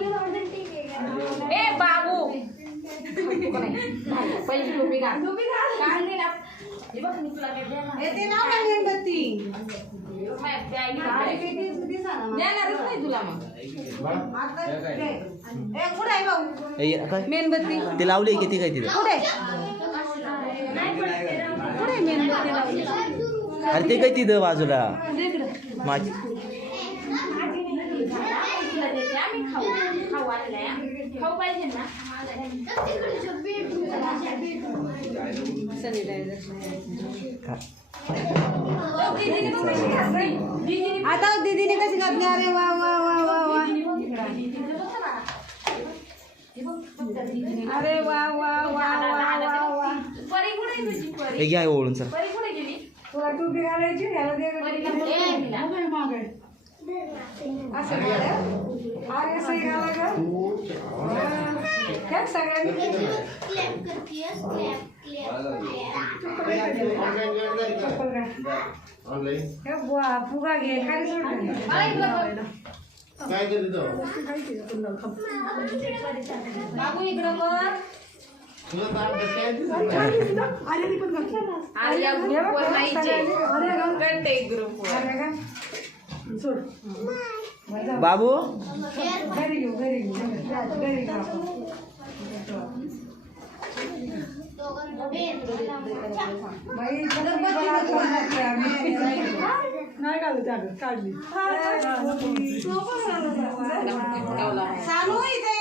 ए बाबू पहिली टोपी घाल काढली ना हे बघ मी तुला काय देणार येते ना मेणबत्ती देणारच नाही तुला मग कुठे आहे भाऊ मेणबत्ती ते लावली किती काय तिथे कुठे कुठे मेणबत्ती लावली अरे ते काय तिथं बाजूला माझी आम्ही खाऊ खाऊ आलेला खाऊ पाहिजे ना आता दीदीने कशी घातली अरे वा वा वा वा वा अरे वा वा वा वा वा परी कुठे तुझी परी हे घ्या ओळून सर परी कुठे गेली तुला टोपी घालायची ह्याला दे असं अरे सही घाला ग काय सगळ्यांनी फुगा घे खाली बाबू इकडं वर बाबू घरी घेऊ घरी घेऊ घरी घेऊ नाही घालू त्यागत काढली चालू इथे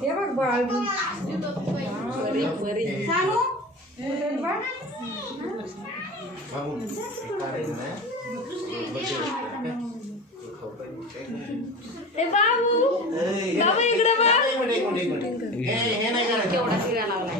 हे बघ बाळ चालू ए बाबू बाबू इकडे बघ हे नाही करायचं केवढा शिरा लावलाय